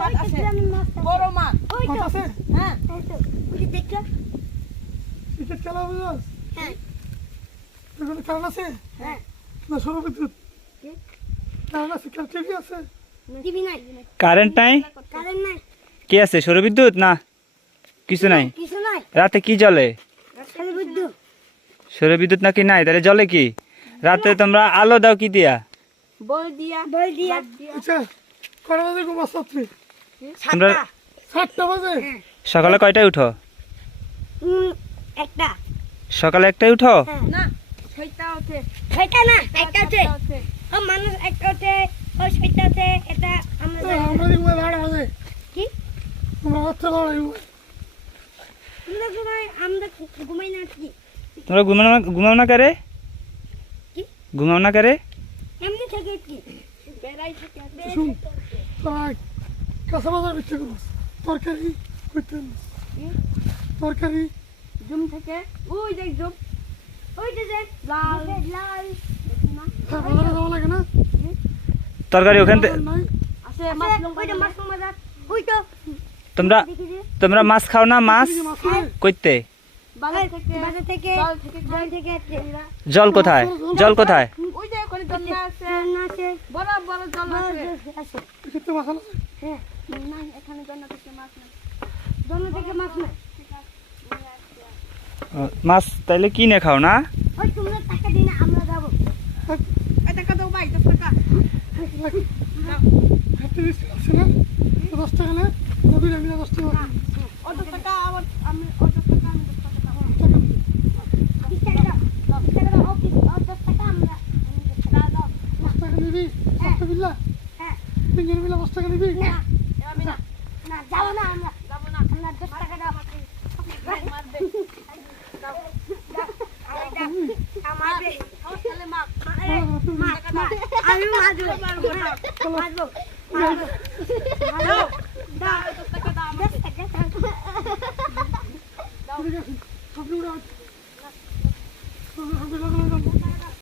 মাছ আছে বড় মাছ মাছ আছে হ্যাঁ ওই দেখো ক্রিকেট খেলা হবে না হ্যাঁ এখানে কারণ আছে হ্যাঁ না সৌরবিদ্যুৎ কারণ আছে টিভি আছে টিভি নাই কারেন্ট নাই কারেন্ট নাই কি আছে সৌরবিদ্যুৎ না কিছু নাই কিছু নাই রাতে কি জ্বলে খালি বিদ্যুৎ সৌরবিদ্যুৎ নাকি নাই তাহলে জ্বলে কি রাতে তোমরা আলো দাও কি দিয়া বই দিয়া বই দিয়া আচ্ছা কটা বাজে ঘুমাস রাত্রি তোমরা 7টা বাজে সকালে কয়টায় উঠো একটা সকালে একটাই উঠো না ছয়টা ওঠে ছয়টা না একটা আছে ওঠে মানুষ একটা আছে ওই ছয়টা আছে এটা আমরা জানি না। আমরা ঘুমাই 12টা বাজে কি আমরা রাত্রে 12টা ঘুমাই আমরা ঘুমাই না কি তোমরা ঘুমাও না কারে কি? ঘুমাও না কারে এমনি থেকে কি বেড়াই থেকে শুন তোরা কাঁচা বাজার বিক্রি করবো তরকারি করতে তরকারি জুম থেকে ওই দেখ জুম ওই যে লাল লাল হ্যাঁ বাজারে যাওয়া লাগে না তরকারি ওখান থেকে নাই আছে আছে মাছ লঙ্কা ওই যে মাছ মাছ ওই তো তোমরা দেখি যে তোমরা মাছ খাও না মাছ কি মাছ আছে? কইতে বাজার থেকে বাজার থেকে জল থেকে জল থেকে জল কোথায় জল কোথায় ওই যে ওখানে জন্না আছে আছে বড় বড় জল আছে আছে ক্ষেত্রে মাছ আছে হ্যাঁ না এখানে জন্না থেকে মাছ নাই জল থেকে মাছ না মাছ তাইলে কিনে খাও না ওই তোমরা টাকা দিই না আমরা যাবো এই টাকা দাও ভাই 10 টাকা ক্ষেত্রে আছে না 10 টাকা না নবীন আমি 10 টাকা ও 10 টাকা আবার আমি ও 10 টাকা আমি 10 টাকা দাও 20 টাকা দাও 20 টাকা দাও 10 টাকা আমরা দাও 10 টাকা নিবি 10 বিল্লা হ্যাঁ তিনজন মিলে 10 টাকা নিবি না আমি না না যাবো না আমরা যাব না আমরা 10 টাকা দাও মার দে আমাদের আমার ছেলে মাছ আমি মারবো মারবো দাও 10 টাকা দাও